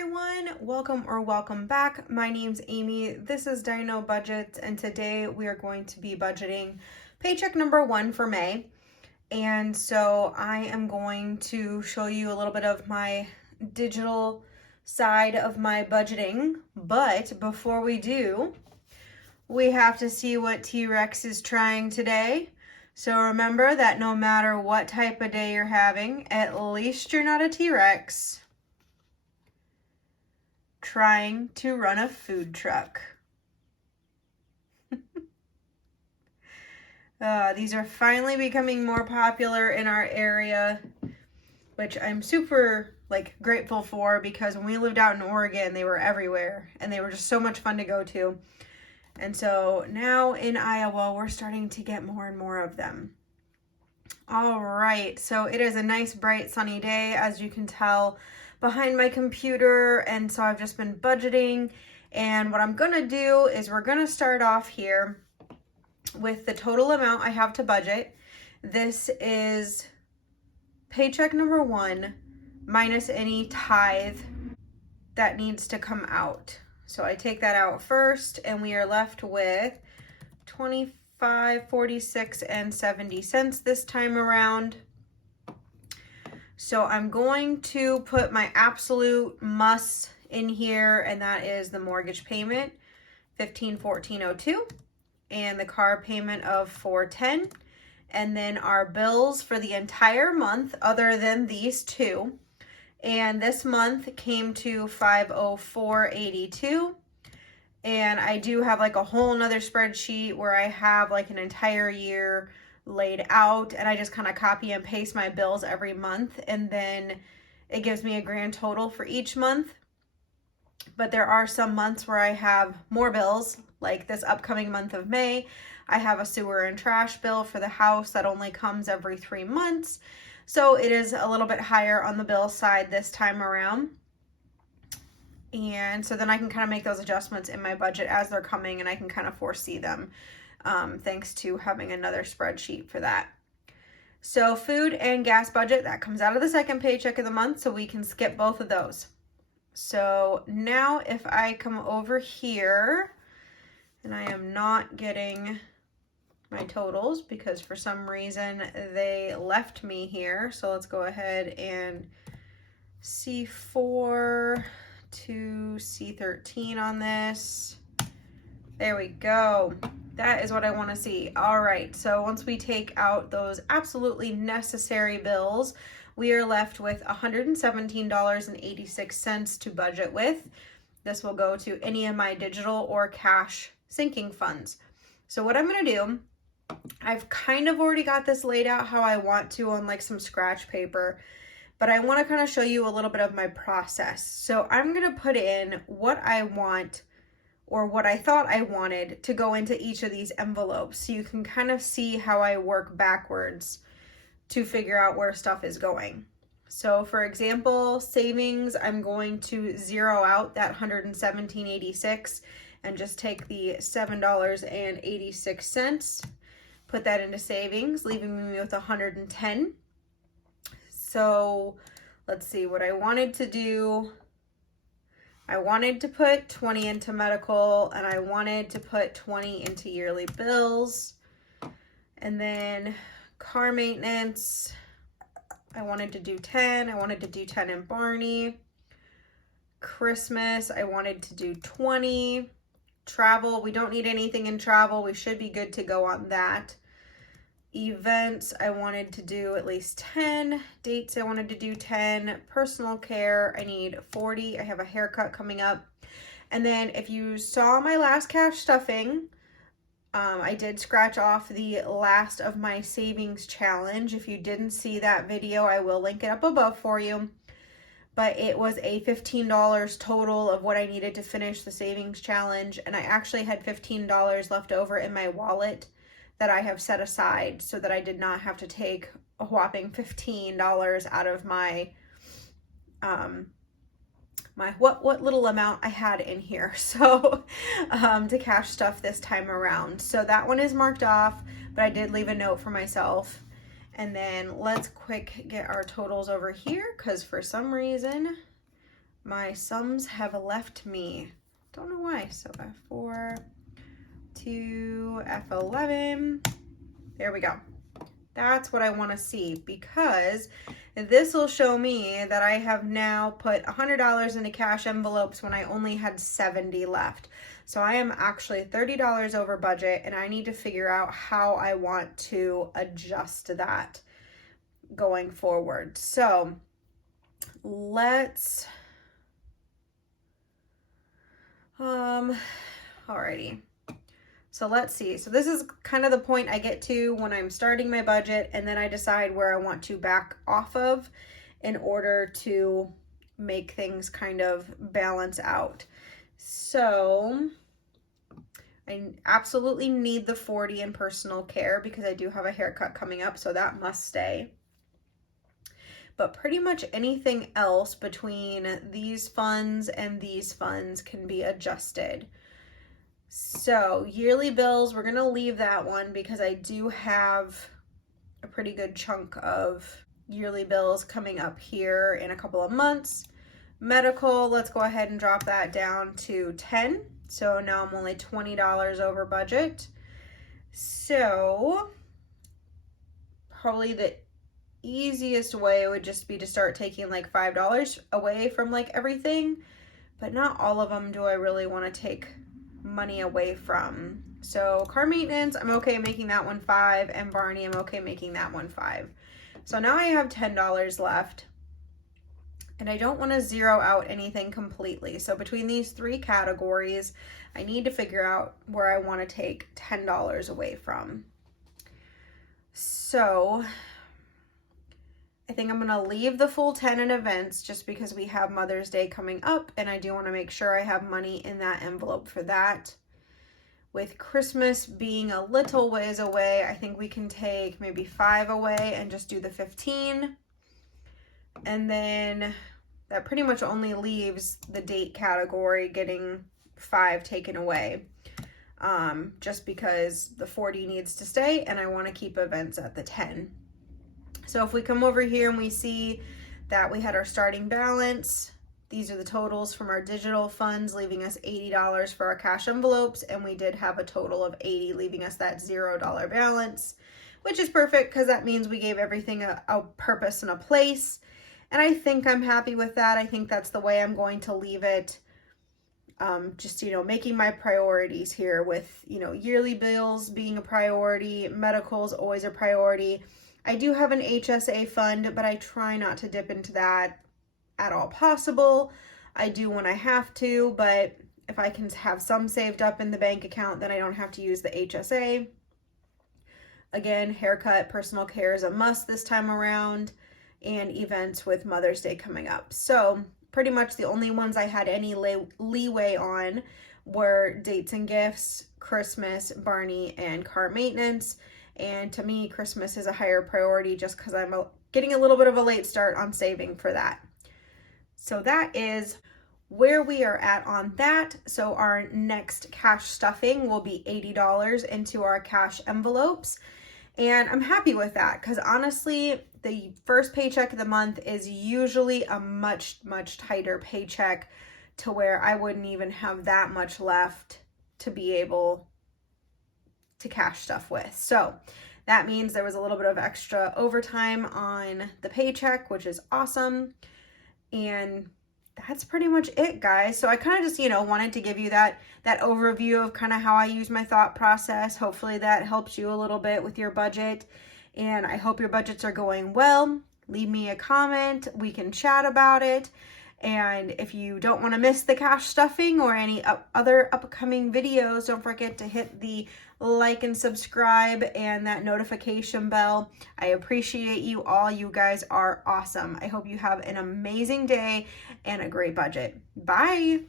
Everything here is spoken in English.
everyone, welcome back. My name's Amy. This is Dino Budgets, and today we are going to be budgeting paycheck number 1 for May. And so I am going to show you a little bit of my digital side of my budgeting. But before we do, we have to see what Trex is trying today. So remember that no matter what type of day you're having, at least you're not a Trex trying to run a food truck. These are finally becoming more popular in our area, which I'm super grateful for, because when we lived out in Oregon, they were everywhere and they were just so much fun to go to. And so now in Iowa, we're starting to get more and more of them. All right, so it is a nice, bright, sunny day, as you can tell behind my computer, and so I've just been budgeting. And what I'm gonna do is we're gonna start off here with the total amount I have to budget. This is paycheck number 1 minus any tithe that needs to come out. So I take that out first, and we are left with $25.46.70 this time around. So I'm going to put my absolute must in here, and that is the mortgage payment, $1514.02, and the car payment of $410, and then our bills for the entire month other than these two. And this month came to $504.82. And I do have a whole nother spreadsheet where I have an entire year laid out, and I just kind of copy and paste my bills every month, and then it gives me a grand total for each month. But there are some months where I have more bills, like this upcoming month of May. I have a sewer and trash bill for the house that only comes every 3 months, so it is a little bit higher on the bill side this time around. And so then I can kind of make those adjustments in my budget as they're coming, and I can kind of foresee them, thanks to having another spreadsheet for that. So food and gas budget, that comes out of the second paycheck of the month, so we can skip both of those. So now if I come over here, and I am not getting my totals because for some reason they left me here. So let's go ahead and C4 to C13 on this. There we go. That is what I want to see. All right, so once we take out those absolutely necessary bills, we are left with $117.86 to budget with. This will go to any of my digital or cash sinking funds. So what I'm going to do, I've kind of already got this laid out how I want to on some scratch paper, but I want to kind of show you a little bit of my process. So I'm going to put in what I want, or what I thought I wanted to go into each of these envelopes, so you can kind of see how I work backwards to figure out where stuff is going. So for example, savings, I'm going to zero out that $117.86 and just take the $7.86, put that into savings, leaving me with $110. So let's see what I wanted to do. I wanted to put 20 into medical, and I wanted to put 20 into yearly bills. And then car maintenance, I wanted to do 10. I wanted to do 10 in Barney. Christmas, I wanted to do 20. Travel, we don't need anything in travel. We should be good to go on that. Events, I wanted to do at least 10. Dates, I wanted to do 10. Personal care, I need 40. I have a haircut coming up. And then if you saw my last cash stuffing, I did scratch off the last of my savings challenge. If you didn't see that video, I will link it up above for you. But it was a $15 total of what I needed to finish the savings challenge. And I actually had $15 left over in my wallet that I have set aside, so that I did not have to take a whopping $15 out of my what little amount I had in here, so to cash stuff this time around. So that one is marked off, but I did leave a note for myself. And then let's quick get our totals over here, because for some reason my sums have left me. Don't know why. So F4 to F11. There we go. That's what I want to see, because this will show me that I have now put $100 into cash envelopes when I only had 70 left. So I am actually $30 over budget, and I need to figure out how I want to adjust that going forward. So let's, alrighty. So let's see. So this is kind of the point I get to when I'm starting my budget, and then I decide where I want to back off of in order to make things kind of balance out. So I absolutely need the 40 in personal care because I do have a haircut coming up, so that must stay. But pretty much anything else between these funds and these funds can be adjusted. So yearly bills, we're going to leave that one because I do have a pretty good chunk of yearly bills coming up here in a couple of months. Medical, let's go ahead and drop that down to 10. So now I'm only $20 over budget. So probably the easiest way would just be to start taking like $5 away from like everything, but not all of them do I really want to take money away from. So car maintenance, I'm okay making that one $5, and Barney, I'm okay making that one $5. So now I have $10 left, and I don't want to zero out anything completely. So between these three categories, I need to figure out where I want to take $10 away from. So I think I'm going to leave the full 10 in events just because we have Mother's Day coming up, and I do want to make sure I have money in that envelope for that. With Christmas being a little ways away, I think we can take maybe 5 away and just do the 15. And then that pretty much only leaves the date category getting 5 taken away. Just because the 40 needs to stay and I want to keep events at the 10. So if we come over here and we see that we had our starting balance, these are the totals from our digital funds, leaving us $80 for our cash envelopes, and we did have a total of 80, leaving us that $0 balance, which is perfect because that means we gave everything a purpose and a place. And I think I'm happy with that. I think that's the way I'm going to leave it. Just, making my priorities here with, yearly bills being a priority, medical is always a priority. I do have an HSA fund, but I try not to dip into that at all possible. I do when I have to, but if I can have some saved up in the bank account, then I don't have to use the HSA. Again, haircut, personal care is a must this time around, and events with Mother's Day coming up. So pretty much the only ones I had any leeway on were dates and gifts, Christmas, Barney, and car maintenance. And to me, Christmas is a higher priority just because I'm getting a little bit of a late start on saving for that. So that is where we are at on that. So our next cash stuffing will be $80 into our cash envelopes. And I'm happy with that because honestly, the first paycheck of the month is usually a much, much tighter paycheck to where I wouldn't even have that much left to be able to cash stuff with. So that means there was a little bit of extra overtime on the paycheck, which is awesome. And that's pretty much it, guys. So I kind of just, wanted to give you that overview of kind of how I use my thought process. Hopefully that helps you a little bit with your budget. And I hope your budgets are going well. Leave me a comment. We can chat about it. And if you don't want to miss the cash stuffing or any other upcoming videos, don't forget to hit the like and subscribe and that notification bell. I appreciate you all. You guys are awesome. I hope you have an amazing day and a great budget. Bye.